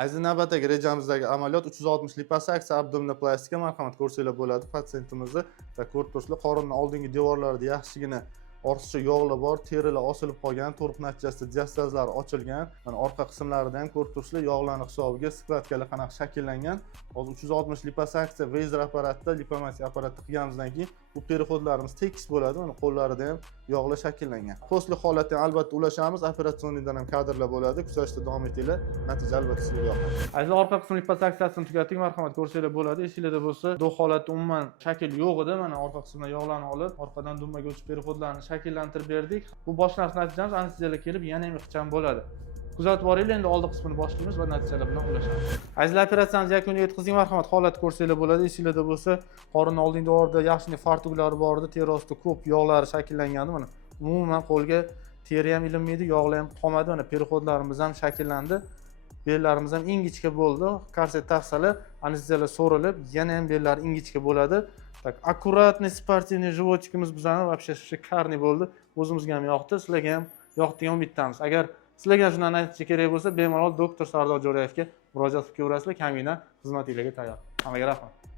Aziz navbatdagi rejamizdagi amaliyot 360 liposuksiya abdominoplastika marhamat ko'rsanglar bo'ladi. Patsientimizni va ko'rib turibsizlar, qorinning oldingi devorlarida yaxshigina ortiqcha yog'lar bor, terilar osilib qolgan, to'riq natijasida diastazlari ochilgan. Mana orqa qismlarida ham ko'rib turibsizlar, yog'larning hisobiga skladkalar qanaqa shakllangan. Hozir 360 liposuksiya lazer apparatida, lipomassiya apparatida qilganimizdan keyin bu perihodlarimiz tekis bo'ladi. Mana qo'llarida ham yog'lar shakllangan. Posli holatda umuman ulashamiz, operatsionidan ham kadrlar bo'ladi. Kuzatishda davom etinglar. Natija albatta sizga yoqadi. Aziz orqa qism liposuksiyasini tugatdik, marhamat ko'rsanglar bo'ladi. Esinglarda bo'lsa, bu holatda umuman shakl yo'q edi. Mana orqa qismdan yog'larni olib, orqadan dumbaga o'tib perihodlarni shakllantirib berdik. Bu boshlang'ich natijamiz anesteziyalar kelib yana ham ixcham bo'ladi. Kuzatib boringlar, endi oldin qismini boshlaymiz va natijalar bilan ulashamiz. Azizlar, operatsiyamizni yakuniga yetkazdik, marhamat holatni ko'rsanglar bo'ladi. Esinglarda bo'lsa, qorinning oldingi devorida yaxshigina fartuklari bor edi, teri ostida ko'p yog'lari shakllangandi. Mana umuman qo'lga teri ham ilinmaydi, yog'lar ham qolmadi. Mana perihodlarimiz ham shakllandi. Bellarimiz ham ingichka bo'ldi. Korset taqsalar, anesteziyalar so'rilib, yana ham bellar ingichka bo'ladi. Tak, akkuratniy sportivniy животикimiz bizani вообще шикарный bo'ldi. O'zimizga ham yoqdi, sizlarga ham yoqdi degan umiddamiz. Agar sizlarga shunday natija kerak bo'lsa, bemalol doktor Sardor Jo'rayevga murojaat qilib ko'rasizlar. Kamina xizmatingizga tayyor. Hammaga rahmat.